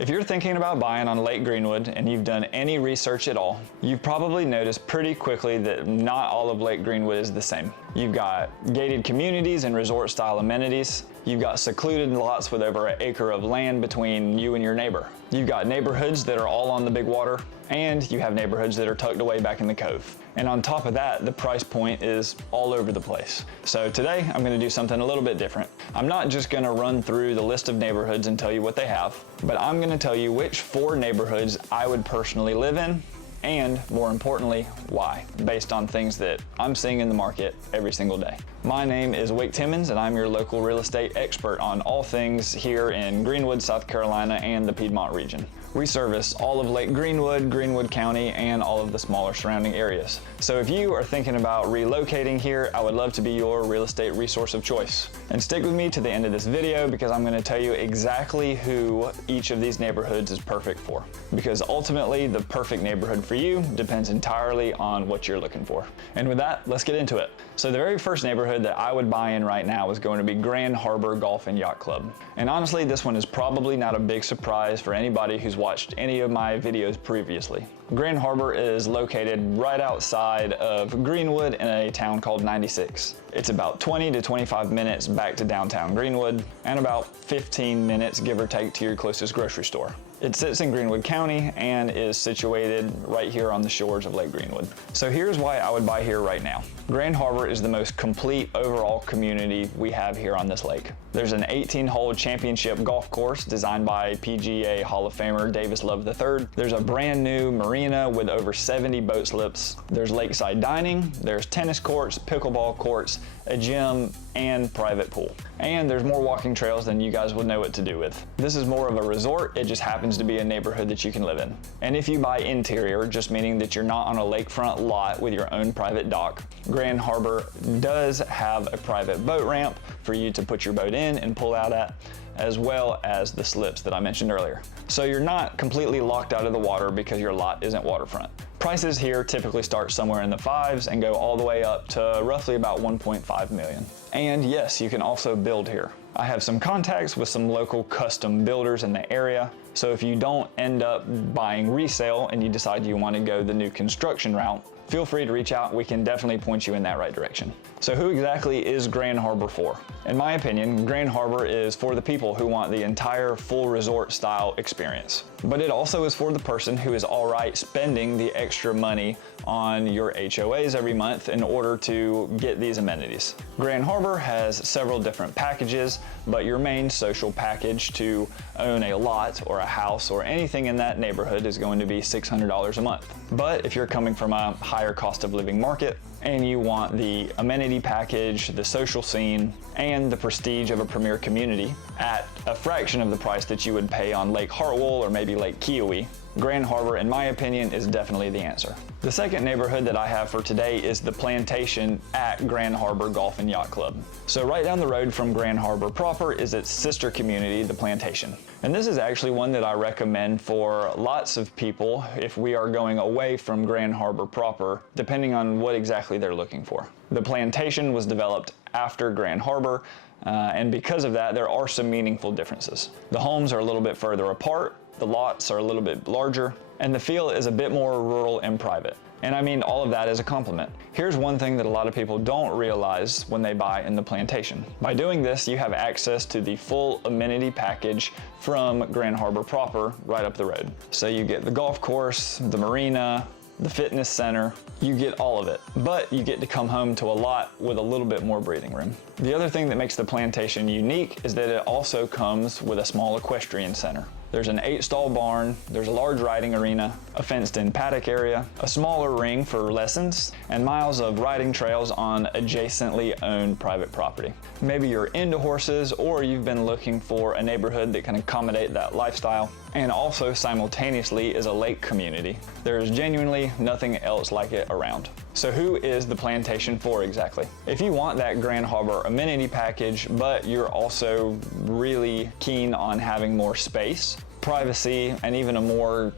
If you're thinking about buying on Lake Greenwood and you've done any research at all, you've probably noticed pretty quickly that not all of Lake Greenwood is the same. You've got gated communities and resort style amenities. You've got secluded lots with over an acre of land between you and your neighbor. You've got neighborhoods that are all on the big water, and you have neighborhoods that are tucked away back in the cove. And on top of that, the price point is all over the place. So today, I'm gonna do something a little bit different. I'm not just gonna run through the list of neighborhoods and tell you what they have, but I'm gonna tell you which 4 neighborhoods I would personally live in, and more importantly, why, based on things that I'm seeing in the market every single day. My name is Wyctimmons, and I'm your local real estate expert on all things here in Greenwood, South Carolina, and the Piedmont region. We service all of Lake Greenwood, Greenwood County, and all of the smaller surrounding areas. So if you are thinking about relocating here, I would love to be your real estate resource of choice. And stick with me to the end of this video because I'm going to tell you exactly who each of these neighborhoods is perfect for. Because ultimately, the perfect neighborhood for you depends entirely on what you're looking for. And with that, let's get into it. So the very first neighborhood that I would buy in right now is going to be Grand Harbor Golf and Yacht Club. And honestly, this one is probably not a big surprise for anybody who's watched any of my videos previously. Grand Harbor is located right outside of Greenwood in a town called 96. It's about 20 to 25 minutes back to downtown Greenwood and about 15 minutes, give or take, to your closest grocery store. It sits in Greenwood County and is situated right here on the shores of Lake Greenwood. So here's why I would buy here right now. Grand Harbor is the most complete overall community we have here on this lake. There's an 18-hole championship golf course designed by PGA Hall of Famer Davis Love III. There's a brand new marina with over 70 boat slips. There's lakeside dining, there's tennis courts, pickleball courts, a gym, and private pool. And there's more walking trails than you guys would know what to do with. This is more of a resort, it just happens to be a neighborhood that you can live in. And if you buy interior, just meaning that you're not on a lakefront lot with your own private dock, Grand Harbor does have a private boat ramp for you to put your boat in and pull out at, as well as the slips that I mentioned earlier. So you're not completely locked out of the water because your lot isn't waterfront. Prices here typically start somewhere in the 5s and go all the way up to roughly about 1.5 million. And yes, you can also build here. I have some contacts with some local custom builders in the area. So if you don't end up buying resale and you decide you want to go the new construction route, feel free to reach out. We can definitely point you in that right direction. So who exactly is Grand Harbor for? In my opinion, Grand Harbor is for the people who want the entire full resort style experience. But it also is for the person who is all right spending the extra money on your HOAs every month in order to get these amenities. Grand Harbor has several different packages, but your main social package to own a lot or a house or anything in that neighborhood is going to be $600 a month. But if you're coming from a higher cost of living market and you want the amenity package, the social scene, and the prestige of a premier community at a fraction of the price that you would pay on Lake Hartwell or maybe Lake Kiowee, Grand Harbor, in my opinion, is definitely the answer. The second neighborhood that I have for today is the Plantation at Grand Harbor Golf and Yacht Club. So right down the road from Grand Harbor proper is its sister community, the Plantation. And this is actually one that I recommend for lots of people if we are going away from Grand Harbor proper, depending on what exactly they're looking for. The Plantation was developed after Grand Harbor, and because of that, there are some meaningful differences. The homes are a little bit further apart, the lots are a little bit larger, and the feel is a bit more rural and private. And I mean all of that as a compliment. Here's one thing that a lot of people don't realize when they buy in the Plantation. By doing this, you have access to the full amenity package from Grand Harbor proper right up the road. So you get the golf course, the marina, the fitness center, you get all of it, but you get to come home to a lot with a little bit more breathing room. The other thing that makes the Plantation unique is that it also comes with a small equestrian center. There's an 8-stall barn, there's a large riding arena, a fenced-in paddock area, a smaller ring for lessons, and miles of riding trails on adjacently owned private property. Maybe you're into horses or you've been looking for a neighborhood that can accommodate that lifestyle, and also simultaneously is a lake community. There's genuinely nothing else like it around. So who is the Plantation for exactly? If you want that Grand Harbor amenity package, but you're also really keen on having more space, privacy, and even a more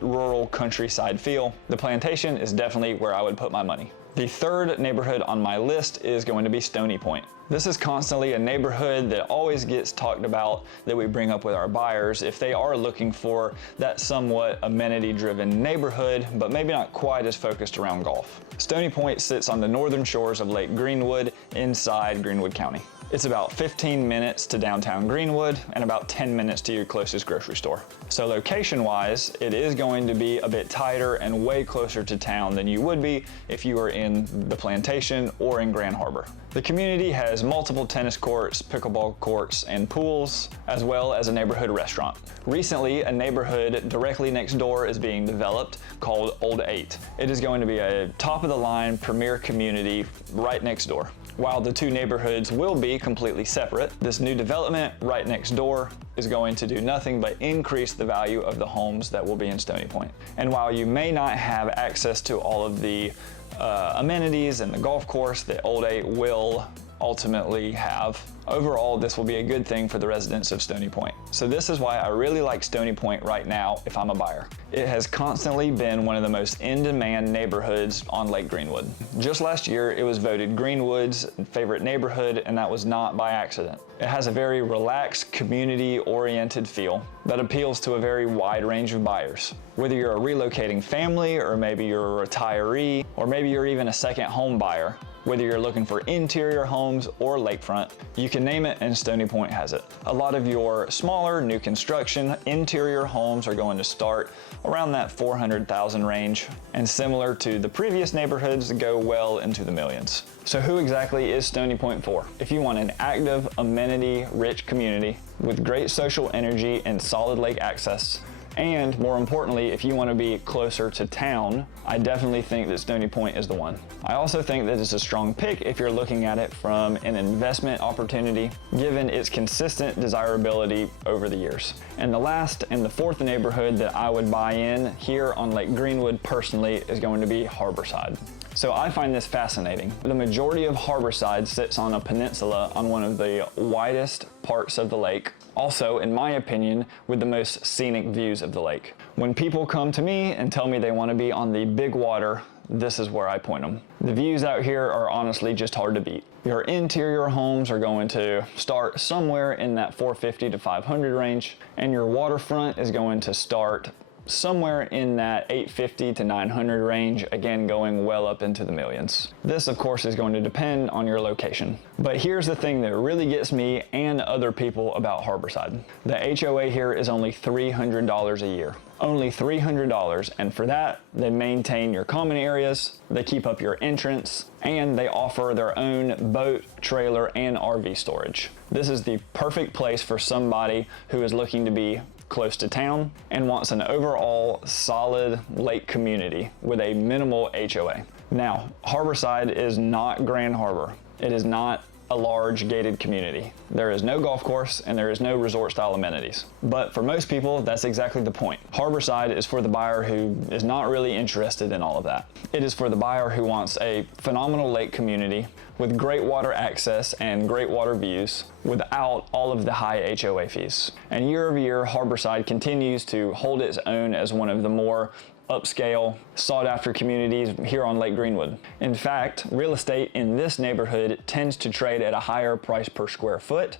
rural countryside feel, the Plantation is definitely where I would put my money. The third neighborhood on my list is going to be Stony Point. This is constantly a neighborhood that always gets talked about that we bring up with our buyers if they are looking for that somewhat amenity-driven neighborhood, but maybe not quite as focused around golf. Stony Point sits on the northern shores of Lake Greenwood inside Greenwood County. It's about 15 minutes to downtown Greenwood and about 10 minutes to your closest grocery store. So location-wise, it is going to be a bit tighter and way closer to town than you would be if you were in the Plantation or in Grand Harbor. The community has multiple tennis courts, pickleball courts, and pools, as well as a neighborhood restaurant. Recently, a neighborhood directly next door is being developed called Old 8. It is going to be a top-of-the-line premier community right next door. While the two neighborhoods will be completely separate, this new development right next door is going to do nothing but increase the value of the homes that will be in Stony Point. And while you may not have access to all of the amenities and the golf course that Old 8 will ultimately have, overall this will be a good thing for the residents of Stony Point. So this is why I really like Stony Point right now if I'm a buyer. It has constantly been one of the most in-demand neighborhoods on Lake Greenwood. Just last year it was voted Greenwood's favorite neighborhood, and that was not by accident. It has a very relaxed, community-oriented feel that appeals to a very wide range of buyers. Whether you're a relocating family, or maybe you're a retiree, or maybe you're even a second home buyer, whether you're looking for interior homes or lakefront, you can name it and Stony Point has it. A lot of your smaller, new construction, interior homes are going to start around that $400,000 range, and similar to the previous neighborhoods, go well into the millions. So who exactly is Stony Point for? If you want an active, amenity-rich community with great social energy and solid lake access, and more importantly, if you want to be closer to town, I definitely think that Stony Point is the one. I also think that it's a strong pick if you're looking at it from an investment opportunity, given its consistent desirability over the years. And the last and the fourth neighborhood that I would buy in here on Lake Greenwood personally is going to be Harborside. So I find this fascinating. The majority of Harborside sits on a peninsula on one of the widest parts of the lake, also, in my opinion, with the most scenic views of the lake. When people come to me and tell me they want to be on the big water, this is where I point them. The views out here are honestly just hard to beat. Your interior homes are going to start somewhere in that 450 to 500 range, and your waterfront is going to start somewhere in that 850 to 900 range, again going well up into the millions. This of course is going to depend on your location. But here's the thing that really gets me and other people about Harborside. The HOA here is only $300 a year. Only $300, and for that, they maintain your common areas, they keep up your entrance, and they offer their own boat, trailer, and RV storage. This is the perfect place for somebody who is looking to be close to town and wants an overall solid lake community with a minimal HOA. Now, Harborside is not Grand Harbor. It is not a large gated community. There is no golf course and there is no resort style amenities. But for most people, that's exactly the point. Harborside is for the buyer who is not really interested in all of that. It is for the buyer who wants a phenomenal lake community with great water access and great water views without all of the high HOA fees. And year over year, Harborside continues to hold its own as one of the more upscale, sought-after communities here on Lake Greenwood. In fact, real estate in this neighborhood tends to trade at a higher price per square foot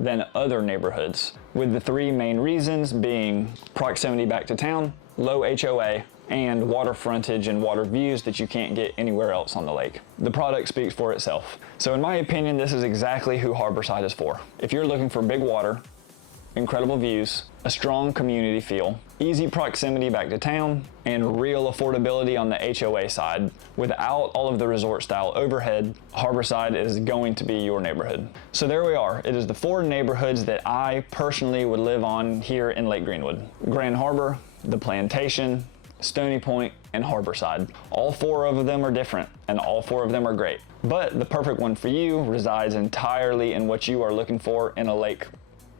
than other neighborhoods, with the three main reasons being proximity back to town, low HOA, and water frontage and water views that you can't get anywhere else on the lake. The product speaks for itself. So in my opinion, this is exactly who Harborside is for. If you're looking for big water, incredible views, a strong community feel, easy proximity back to town, and real affordability on the HOA side without all of the resort style overhead, Harborside is going to be your neighborhood. So there we are. It is the four neighborhoods that I personally would live on here in Lake Greenwood: Grand Harbor, the Plantation, Stony Point, and Harborside. All four of them are different and all four of them are great. But the perfect one for you resides entirely in what you are looking for in a lake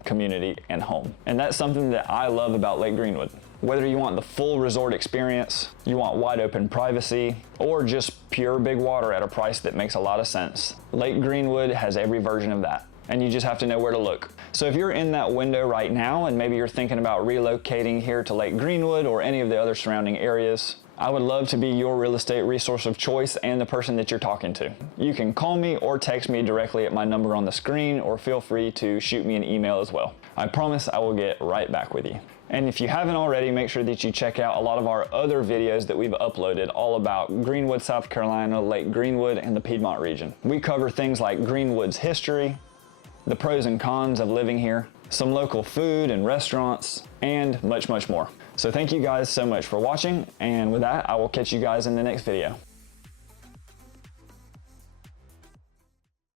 community and home. And that's something that I love about Lake Greenwood. Whether you want the full resort experience, you want wide open privacy, or just pure big water at a price that makes a lot of sense, Lake Greenwood has every version of that. And you just have to know where to look. So if you're in that window right now and maybe you're thinking about relocating here to Lake Greenwood or any of the other surrounding areas, I would love to be your real estate resource of choice and the person that you're talking to. You can call me or text me directly at my number on the screen, or feel free to shoot me an email as well. I promise I will get right back with you. And if you haven't already, make sure that you check out a lot of our other videos that we've uploaded all about Greenwood, South Carolina, Lake Greenwood, and the Piedmont region. We cover things like Greenwood's history, the pros and cons of living here, some local food and restaurants, and much, much more. So thank you guys so much for watching, and with that, I will catch you guys in the next video.